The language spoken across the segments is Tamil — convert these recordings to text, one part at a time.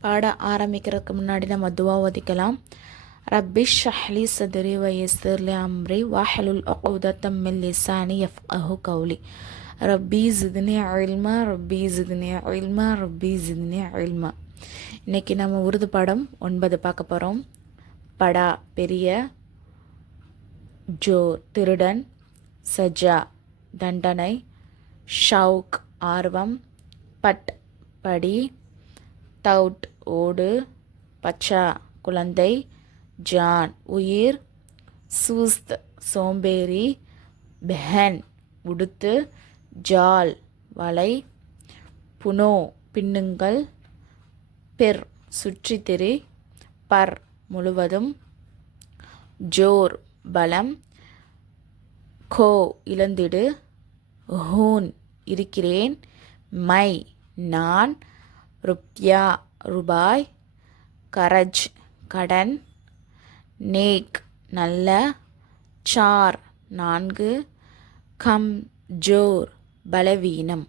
பாட ஆரம்பிக்கிறதுக்கு முன்னாடி நம்ம துவா ஒதிக்கலாம். ரப்பிஷ் ஷஹ்லி சதுரி வயசுர்லி அம்ரி வாஹலுல் அகூதத்தம் மில் லிசானி எஃப் அஹு கவுலி ரப்பி ஜிதுனி அயில்மா ரப்பி ஜிதுனி அயில்மா ரப்பி ஜிதுனி அயில்மா இன்றைக்கி நம்ம உருது படம் ஒன்பது பார்க்க போகிறோம் படா பெரிய ஜோ திருடன் சஜா தண்டனை ஷவுக் ஆர்வம் பட் படி தவுட் ஓடு பச்சா குழந்தை ஜான் உயிர் சூஸ்த் சோம்பேறி பெஹன் உடுத்து ஜால் வலை புனோ பின்னுங்கள் பெர் சுற்றித்திரி பர் முழுவதும் ஜோர் பலம் கோ இழந்திடு ஹூன் இருக்கிறேன் மை நான் ருப்யா ரூபாய் கரஜ் கடன் நேக் நல்ல சார் நான்கு கம் ஜோர் பலவீனம்.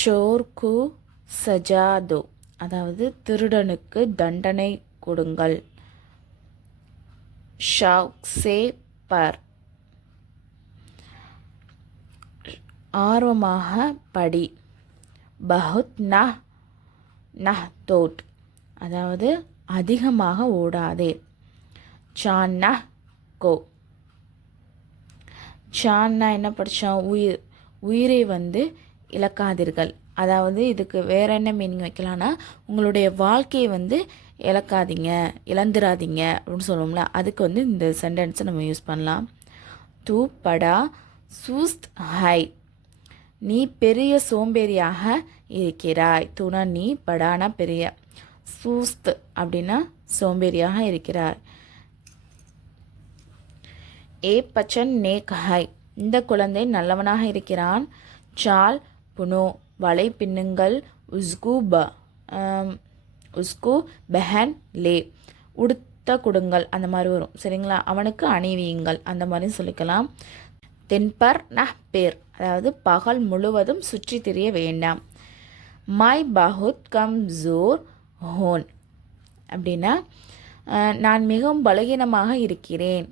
சோர்கு சஜாதோ அதாவது திருடனுக்கு தண்டனை கொடுங்கள். ஷாக்ஸே பர். ஆர்வமாக படி. பஹுத் நஹ் நஹ் தோட். அதாவது அதிகமாக ஓடாதே. சான் கோ. சான்னா என்ன படித்தோம் உயிர். உயிரை வந்து இழக்காதீர்கள். அதாவது இதுக்கு வேற என்ன மீனிங் வைக்கலாம்னா உங்களுடைய வாழ்க்கையை வந்து இழக்காதீங்க இழந்துடாதீங்க அப்படின்னு சொல்லுவோம்ல அதுக்கு வந்து இந்த சென்டென்ஸை நம்ம யூஸ் பண்ணலாம். தூ படா சூஸ்த் ஹை. நீ பெரிய சோம்பேறியாக இருக்கிறாய். துணா நீ படானா பெரிய சூஸ்த் அப்படின்னா சோம்பேறியாக இருக்கிறாய். ஏ பச்சன் நேக் ஹை. இந்த குழந்தை நல்லவனாக இருக்கிறான். சால் புனோ. வலை பின்னுங்கள். உஸ்கு ப உஸ்கு பெஹன் லே. உடுத்த கொடுங்கள். அந்த மாதிரி வரும். சரிங்களா? அவனுக்கு அணிவியுங்கள் அந்த மாதிரி சொல்லிக்கலாம். தென்பர் நஹ் பேர். அதாவது பகல் முழுவதும் சுற்றி திரிய வேண்டாம். மை பகுத் கம் ஜோர் ஹோன். அப்படின்னா நான் மிகவும் பலகீனமாக இருக்கிறேன்.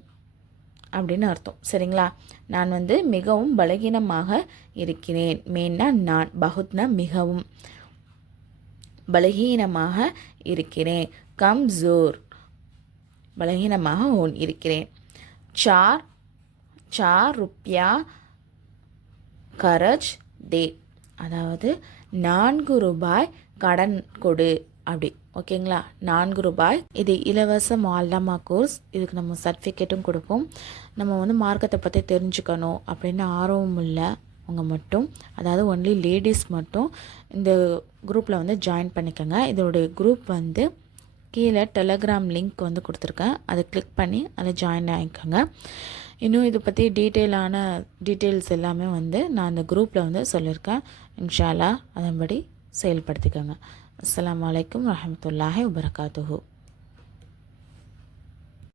அப்படின்னு அர்த்தம். சரிங்களா? நான் வந்து மிகவும் பலகீனமாக இருக்கிறேன். மெயின்னா நான் பகுத்னா மிகவும் பலகீனமாக இருக்கிறேன். கம் ஜோர். பலகீனமாக ஓன் இருக்கிறேன். சார் சார் ருப்பியா கரஜ் தே. அதாவது நான்கு ரூபாய் கடன் கொடு. அப்படி. ஓகேங்களா? நான்கு ரூபாய். இது இலவச மால்டாமா கோர்ஸ். இதுக்கு நம்ம சர்டிஃபிகேட்டும் கொடுப்போம். நம்ம வந்து மார்க்கத்தை பற்றி தெரிஞ்சுக்கணும் அப்படின்னு ஆர்வம் இல்லை. அவங்க மட்டும். அதாவது ஒன்லி லேடிஸ் மட்டும். இந்த குரூப்பில் வந்து ஜாயின் பண்ணிக்கோங்க. இதோடைய குரூப் வந்து கீழே டெலகிராம் லிங்க் வந்து கொடுத்துருக்கேன். அதை கிளிக் பண்ணி அதில் ஜாயின் ஆகிக்கோங்க இன்னும் இதை பற்றி டீட்டெயிலான டீட்டெயில்ஸ் எல்லாமே வந்து நான் அந்த குரூப்பில் வந்து சொல்லியிருக்கேன் இன்ஷாலா அதன்படி செயல்படுத்திக்கோங்க. அஸ்லாம் வலைக்கம் வரமத்துல்லாஹி வபரகாத்துஹூ.